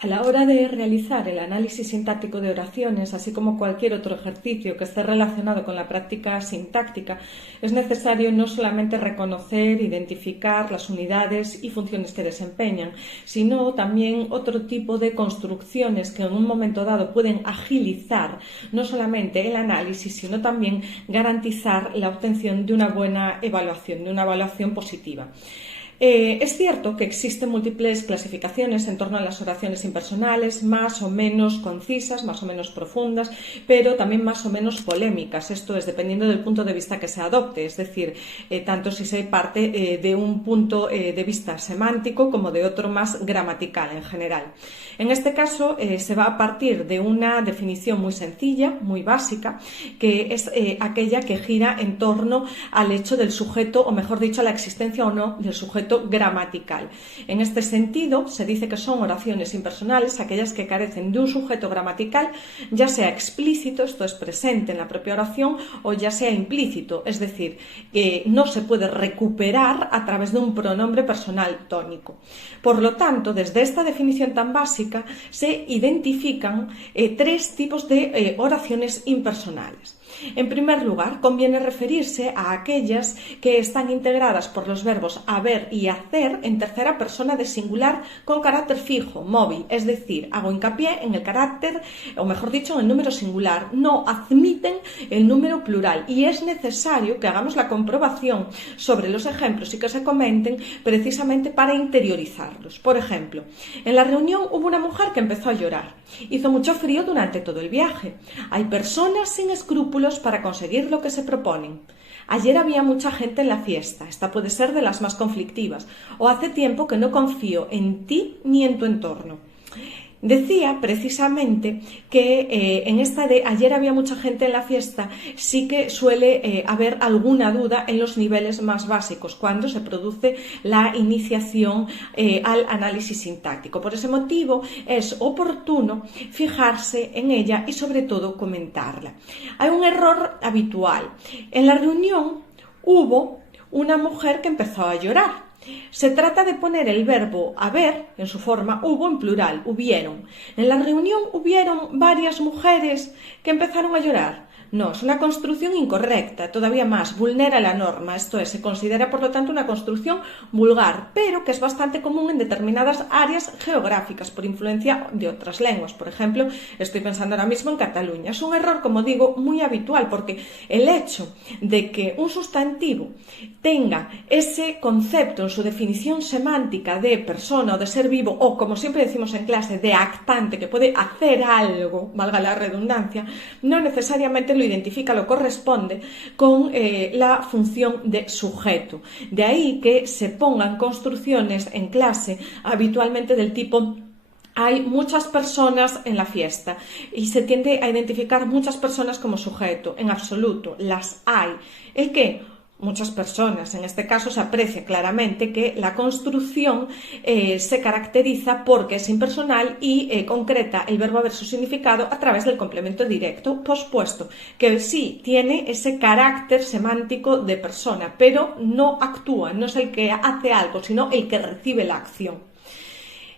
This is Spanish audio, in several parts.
A la hora de realizar el análisis sintáctico de oraciones, así como cualquier otro ejercicio que esté relacionado con la práctica sintáctica, es necesario no solamente reconocer, identificar las unidades y funciones que desempeñan, sino también otro tipo de construcciones que en un momento dado pueden agilizar no solamente el análisis, sino también garantizar la obtención de una buena evaluación, de una evaluación positiva. Es cierto que existen múltiples clasificaciones en torno a las oraciones impersonales, más o menos concisas, más o menos profundas, pero también más o menos polémicas. Esto es, dependiendo del punto de vista que se adopte, es decir, tanto si se parte de un punto de vista semántico como de otro más gramatical en general. En este caso se va a partir de una definición muy sencilla, muy básica, que es aquella que gira en torno al hecho del sujeto, o mejor dicho, a la existencia o no del sujeto gramatical. En este sentido, se dice que son oraciones impersonales aquellas que carecen de un sujeto gramatical, ya sea explícito, esto es presente en la propia oración, o ya sea implícito, es decir, que no se puede recuperar a través de un pronombre personal tónico. Por lo tanto, desde esta definición tan básica se identifican tres tipos de oraciones impersonales. En primer lugar, conviene referirse a aquellas que están integradas por los verbos haber y hacer en tercera persona de singular con carácter fijo, móvil, es decir, hago hincapié en el carácter, o mejor dicho, en el número singular, no admiten el número plural y es necesario que hagamos la comprobación sobre los ejemplos y que se comenten precisamente para interiorizarlos. Por ejemplo, en la reunión hubo una mujer que empezó a llorar. Hizo mucho frío durante todo el viaje. Hay personas sin escrúpulos para conseguir lo que se proponen. Ayer había mucha gente en la fiesta, esta puede ser de las más conflictivas, o hace tiempo que no confío en ti ni en tu entorno. Decía precisamente que en esta de ayer había mucha gente en la fiesta sí que suele haber alguna duda en los niveles más básicos cuando se produce la iniciación al análisis sintáctico. Por ese motivo es oportuno fijarse en ella y sobre todo comentarla. Hay un error habitual. En la reunión hubo una mujer que empezó a llorar. Se trata de poner el verbo haber en su forma hubo en plural, hubieron. En la reunión hubieron varias mujeres que empezaron a llorar. No, es una construcción incorrecta, todavía más, vulnera la norma, esto es, se considera por lo tanto una construcción vulgar, pero que es bastante común en determinadas áreas geográficas por influencia de otras lenguas. Por ejemplo, estoy pensando ahora mismo en Cataluña. Es un error, como digo, muy habitual, porque el hecho de que un sustantivo tenga ese concepto en su definición semántica de persona o de ser vivo, o como siempre decimos en clase, de actante, que puede hacer algo, valga la redundancia, no necesariamente lo identifica, lo corresponde con la función de sujeto. De ahí que se pongan construcciones en clase habitualmente del tipo hay muchas personas en la fiesta y se tiende a identificar muchas personas como sujeto. En absoluto, las hay. ¿El qué? Muchas personas. En este caso se aprecia claramente que la construcción se caracteriza porque es impersonal y concreta el verbo haber su significado a través del complemento directo pospuesto, que sí tiene ese carácter semántico de persona, pero no actúa, no es el que hace algo, sino el que recibe la acción.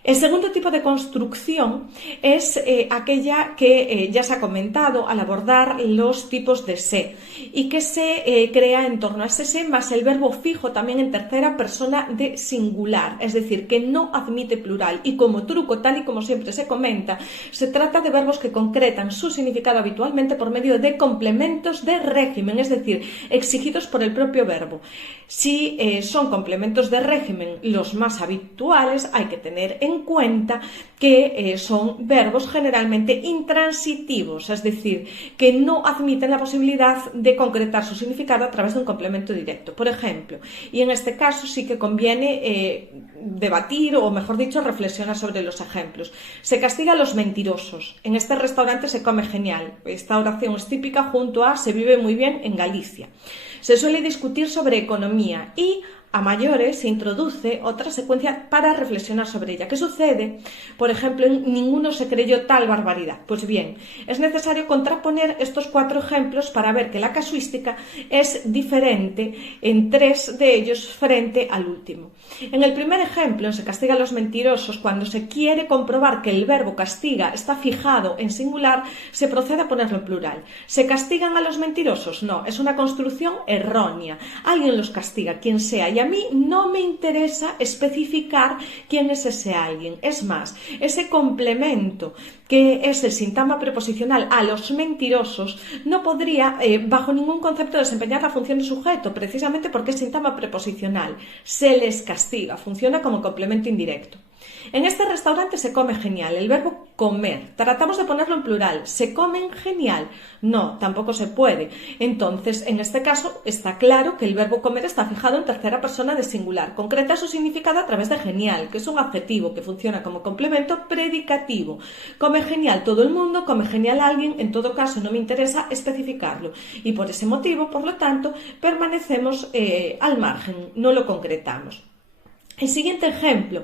El segundo tipo de construcción es aquella que ya se ha comentado al abordar los tipos de se y que se crea en torno a ese se más el verbo fijo también en tercera persona de singular, es decir, que no admite plural y como truco, tal y como siempre se comenta, se trata de verbos que concretan su significado habitualmente por medio de complementos de régimen, es decir, exigidos por el propio verbo. Si son complementos de régimen los más habituales, hay que tener en cuenta que son verbos generalmente intransitivos, es decir, que no admiten la posibilidad de concretar su significado a través de un complemento directo, por ejemplo. Y en este caso sí que conviene debatir o, mejor dicho, reflexionar sobre los ejemplos. Se castiga a los mentirosos. En este restaurante se come genial. Esta oración es típica junto a se vive muy bien en Galicia. Se suele discutir sobre economía y a mayores se introduce otra secuencia para reflexionar sobre ella. ¿Qué sucede? Por ejemplo, ninguno se creyó tal barbaridad. Pues bien, es necesario contraponer estos 4 ejemplos para ver que la casuística es diferente en 3 de ellos frente al último. En el primer ejemplo, se castiga a los mentirosos. Cuando se quiere comprobar que el verbo castiga está fijado en singular, se procede a ponerlo en plural. ¿Se castigan a los mentirosos? No, es una construcción errónea. Alguien los castiga, quien sea, y a mí no me interesa especificar quién es ese alguien. Es más, ese complemento que es el sintagma preposicional a los mentirosos no podría, bajo ningún concepto, desempeñar la función de sujeto, precisamente porque es sintagma preposicional. Se les castiga, funciona como complemento indirecto. En este restaurante se come genial. El verbo comer, tratamos de ponerlo en plural. ¿Se comen genial? No, tampoco se puede. Entonces, en este caso, está claro que el verbo comer está fijado en tercera persona de singular. Concreta su significado a través de genial, que es un adjetivo que funciona como complemento predicativo. Come genial todo el mundo, come genial alguien. En todo caso, no me interesa especificarlo. Y por ese motivo, por lo tanto, permanecemos al margen, no lo concretamos. El siguiente ejemplo.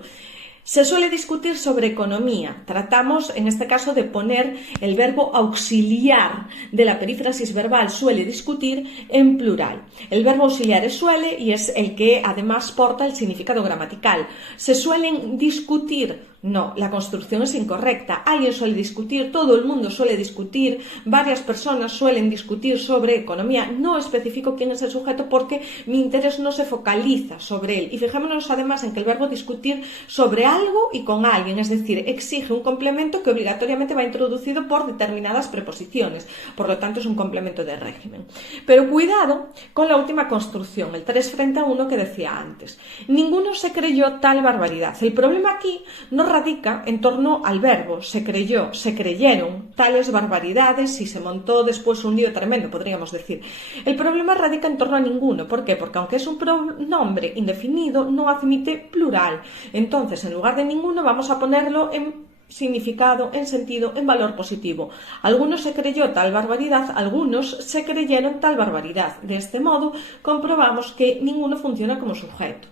Se suele discutir sobre economía. Tratamos, en este caso, de poner el verbo auxiliar de la perífrasis verbal suele discutir en plural. El verbo auxiliar es suele y es el que además porta el significado gramatical. Se suelen discutir. No, la construcción es incorrecta. Alguien suele discutir, todo el mundo suele discutir, varias personas suelen discutir sobre economía. No especifico quién es el sujeto porque mi interés no se focaliza sobre él. Y fijémonos además en que el verbo discutir sobre algo y con alguien, es decir, exige un complemento que obligatoriamente va introducido por determinadas preposiciones. Por lo tanto, es un complemento de régimen. Pero cuidado con la última construcción, el 3 frente a 1 que decía antes. Ninguno se creyó tal barbaridad. El problema aquí no radica en torno al verbo, se creyó, se creyeron tales barbaridades y se montó después un lío tremendo, podríamos decir. El problema radica en torno a ninguno. ¿Por qué? Porque aunque es un pronombre indefinido, no admite plural. Entonces, en lugar de ninguno, vamos a ponerlo en significado, en sentido, en valor positivo. Algunos se creyó tal barbaridad, algunos se creyeron tal barbaridad. De este modo, comprobamos que ninguno funciona como sujeto.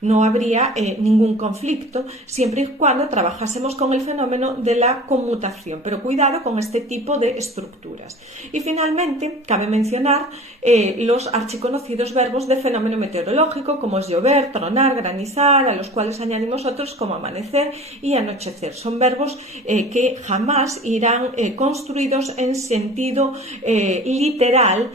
No habría ningún conflicto siempre y cuando trabajásemos con el fenómeno de la conmutación, pero cuidado con este tipo de estructuras. Y finalmente, cabe mencionar los archiconocidos verbos de fenómeno meteorológico, como es llover, tronar, granizar, a los cuales añadimos otros como amanecer y anochecer. Son verbos que jamás irán construidos en sentido literal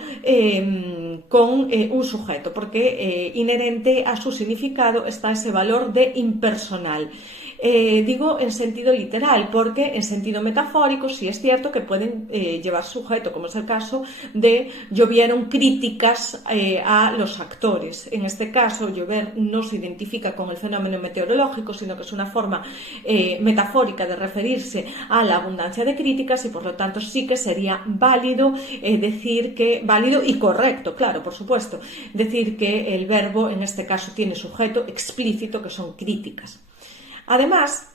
con un sujeto, porque inherente a su significado está ese valor de impersonal. Digo en sentido literal porque en sentido metafórico sí es cierto que pueden llevar sujeto, como es el caso de llovieron críticas a los actores. En este caso, llover no se identifica con el fenómeno meteorológico, sino que es una forma metafórica de referirse a la abundancia de críticas y por lo tanto sí que sería válido decir que, válido y correcto, claro, por supuesto, decir que el verbo en este caso tiene sujeto explícito que son críticas. Además,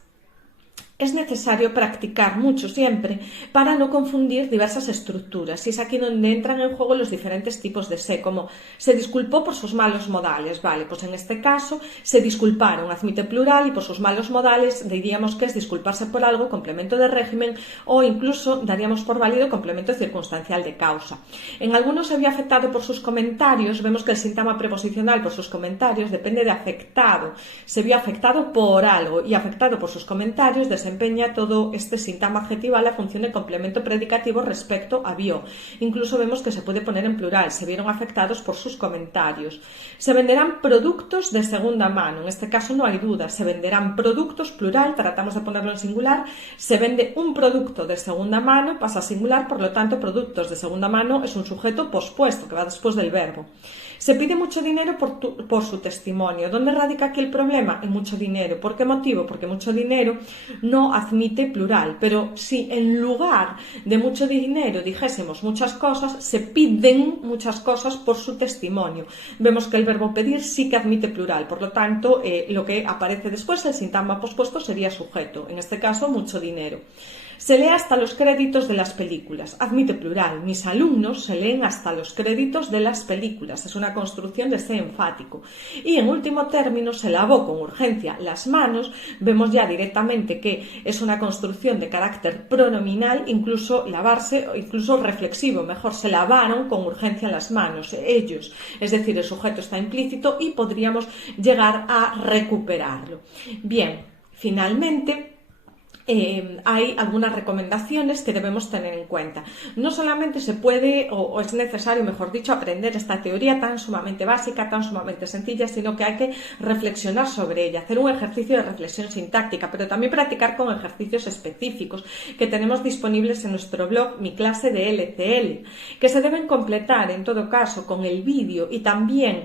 es necesario practicar mucho siempre para no confundir diversas estructuras y es aquí donde entran en juego los diferentes tipos de se, como se disculpó por sus malos modales, vale, pues en este caso se disculparon, admite plural y por sus malos modales diríamos que es disculparse por algo, complemento de régimen o incluso daríamos por válido complemento circunstancial de causa. En algunos se vio afectado por sus comentarios, vemos que el sintagma preposicional por sus comentarios depende de afectado, se vio afectado por algo y afectado por sus comentarios desempeña todo este sintagma adjetival la función de complemento predicativo respecto a vio. Incluso vemos que se puede poner en plural, se vieron afectados por sus comentarios. Se venderán productos de segunda mano, en este caso no hay duda, se venderán productos, plural, tratamos de ponerlo en singular, se vende un producto de segunda mano, pasa a singular, por lo tanto productos de segunda mano es un sujeto pospuesto que va después del verbo. Se pide mucho dinero por su testimonio. ¿Dónde radica aquí el problema? En mucho dinero. ¿Por qué motivo? Porque mucho dinero no admite plural. Pero si en lugar de mucho dinero dijésemos muchas cosas, se piden muchas cosas por su testimonio. Vemos que el verbo pedir sí que admite plural. Por lo tanto, lo que aparece después, el sintagma pospuesto, sería sujeto. En este caso, mucho dinero. Se lee hasta los créditos de las películas. Admite plural. Mis alumnos se leen hasta los créditos de las películas. Es una una construcción de ese enfático. Y en último término, se lavó con urgencia las manos. Vemos ya directamente que es una construcción de carácter pronominal, incluso lavarse, incluso reflexivo, mejor, se lavaron con urgencia las manos, ellos. Es decir, el sujeto está implícito y podríamos llegar a recuperarlo. Bien, finalmente, hay algunas recomendaciones que debemos tener en cuenta. No solamente se puede o es necesario, mejor dicho, aprender esta teoría tan sumamente básica, tan sumamente sencilla, sino que hay que reflexionar sobre ella, hacer un ejercicio de reflexión sintáctica, pero también practicar con ejercicios específicos que tenemos disponibles en nuestro blog Mi Clase de LCL, que se deben completar en todo caso con el vídeo y también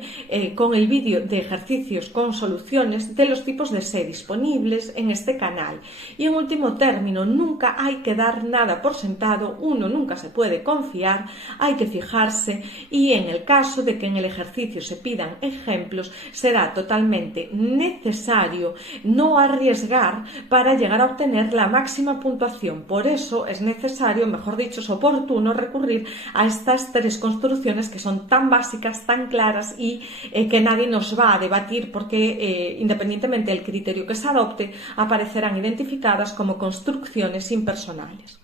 con el vídeo de ejercicios con soluciones de los tipos de sé disponibles en este canal. Y en último término, nunca hay que dar nada por sentado, uno nunca se puede confiar, hay que fijarse, y en el caso de que en el ejercicio se pidan ejemplos, será totalmente necesario no arriesgar para llegar a obtener la máxima puntuación. Por eso es necesario, mejor dicho, es oportuno recurrir a estas tres construcciones que son tan básicas, tan claras y que nadie nos va a debatir porque independientemente del criterio que se adopte, aparecerán identificadas como construcciones impersonales.